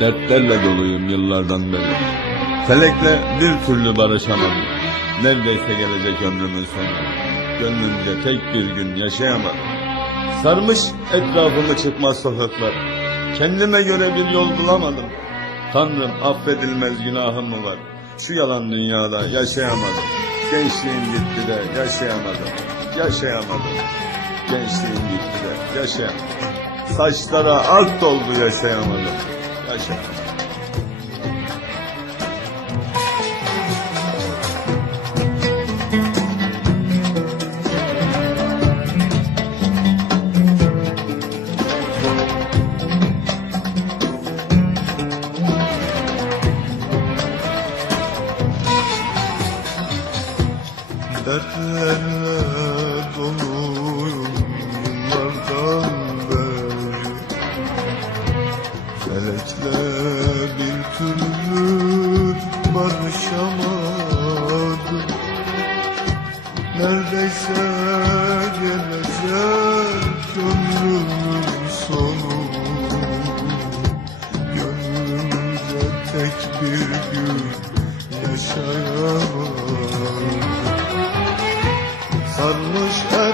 Dertlerle doluyum yıllardan beri. Felekle bir türlü barışamadım. Neredeyse gelecek ömrümün sonu. Gönlümce tek bir gün yaşayamadım. Sarmış etrafımı çıkmaz sokaklar. Kendime göre bir yol bulamadım. Tanrım affedilmez günahım mı var? Şu yalan dünyada yaşayamadım. Gençliğim gitti de yaşayamadım. Yaşayamadım. Gençliğim gitti de yaşayamadım. Saçlara ak doldu yaşayamadım. Yaşayamadım. Dertlerle Felekle bir türlü barışamadım Neredeyse gelecek ömrümün sonu. Gönlümce tek bir gün yaşayamadım. Sarmış etrafımı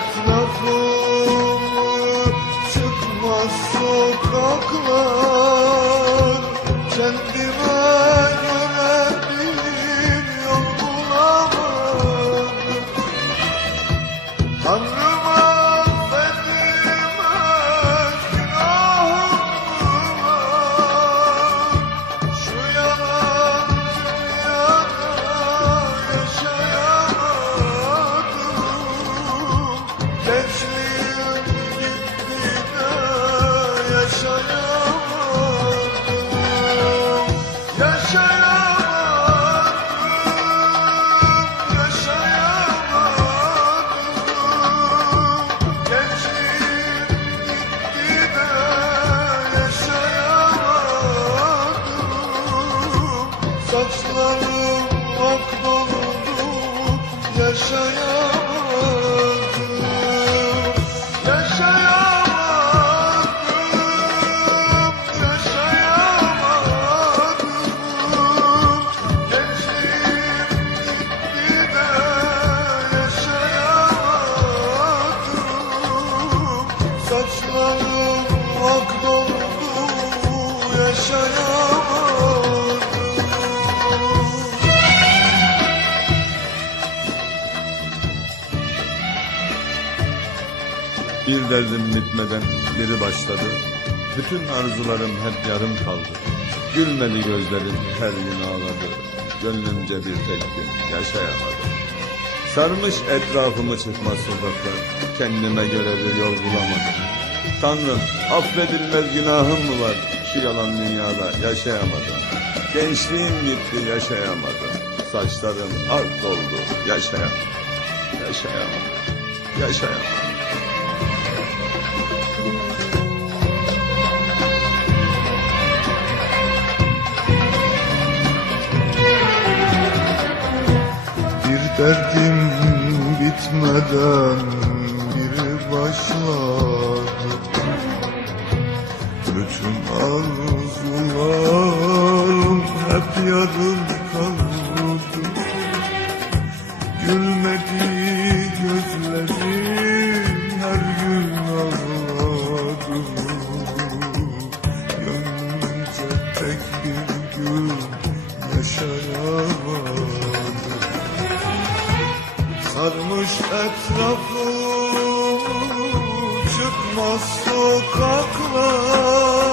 Saçlarım ak doldu yaşayamadım Bir derdim bitmeden biri başladı. Bütün arzularım hep yarım kaldı. Gülmedi gözlerim her gün ağladı. Gönlümce bir tek gün yaşayamadım. Sarmış etrafımı çıkmaz sokaklar. Kendime göre bir yol bulamadım. Tanrım affedilmez günahım mı var? Şu yalan dünyada yaşayamadım. Gençliğim gitti yaşayamadım. Saçlarım ak doldu yaşayamadım. Yaşayamadım. Yaşayamadım. Derdim bitmeden biri başladı. Bütün arzularım hep yarım Sarmış etrafımı çıkmaz sokaklar